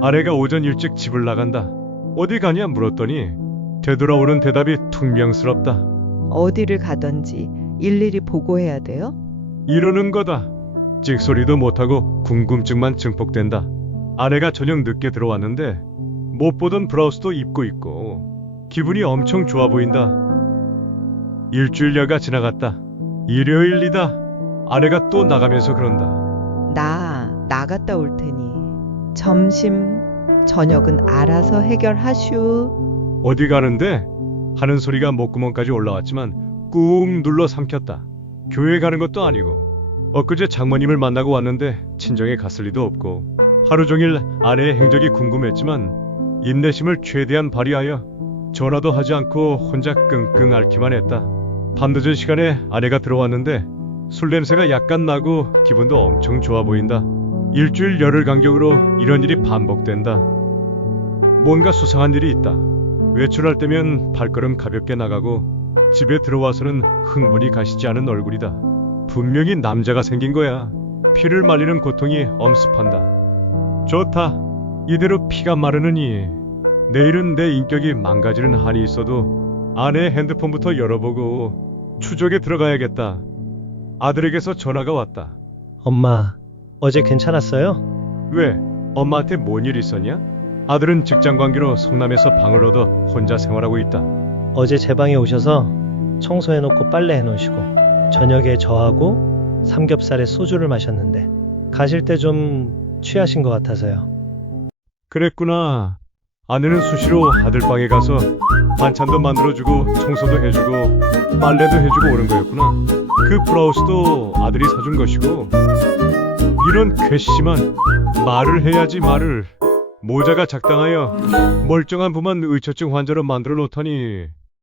아내가 오전 일찍 집을 나간다. 어디 가냐 물었더니 되돌아오는 대답이 퉁명스럽다. 어디를 가든지 일일이 보고해야 돼요? 이러는 거다. 찍소리도 못하고 궁금증만 증폭된다. 아내가 저녁 늦게 들어왔는데 못 보던 브라우스도 입고 있고 기분이 엄청 좋아 보인다. 일주일여가 지나갔다. 일요일이다. 아내가 또 나가면서 그런다. 나 나갔다 올 테니 점심 저녁은 알아서 해결하슈. 어디 가는데? 하는 소리가 목구멍까지 올라왔지만 꾹 눌러 삼켰다. 교회 가는 것도 아니고 엊그제 장모님을 만나고 왔는데 친정에 갔을 리도 없고 하루 종일 아내의 행적이 궁금했지만 인내심을 최대한 발휘하여 전화도 하지 않고 혼자 끙끙 앓기만 했다. 밤늦은 시간에 아내가 들어왔는데 술 냄새가 약간 나고 기분도 엄청 좋아 보인다. 일주일 열흘 간격으로 이런 일이 반복된다. 뭔가 수상한 일이 있다. 외출할 때면 발걸음 가볍게 나가고 집에 들어와서는 흥분이 가시지 않은 얼굴이다. 분명히 남자가 생긴 거야. 피를 말리는 고통이 엄습한다. 좋다. 이대로 피가 마르느니 내일은 내 인격이 망가지는 한이 있어도 아내의 핸드폰부터 열어보고 추적에 들어가야겠다. 아들에게서 전화가 왔다. 엄마, 어제 괜찮았어요? 왜? 엄마한테 뭔 일 있었냐? 아들은 직장 관계로 성남에서 방을 얻어 혼자 생활하고 있다. 어제 제 방에 오셔서 청소해놓고 빨래 해놓으시고 저녁에 저하고 삼겹살에 소주를 마셨는데 가실 때 좀 취하신 것 같아서요. 그랬구나. 아내는 수시로 아들 방에 가서 반찬도 만들어주고 청소도 해주고 빨래도 해주고 오는 거였구나. 그 브라우스도 아들이 사준 것이고 이런 괘씸한 말을 해야지 말을. 모자가 작당하여 멀쩡한 부만 의처증 환자로 만들어 놓다니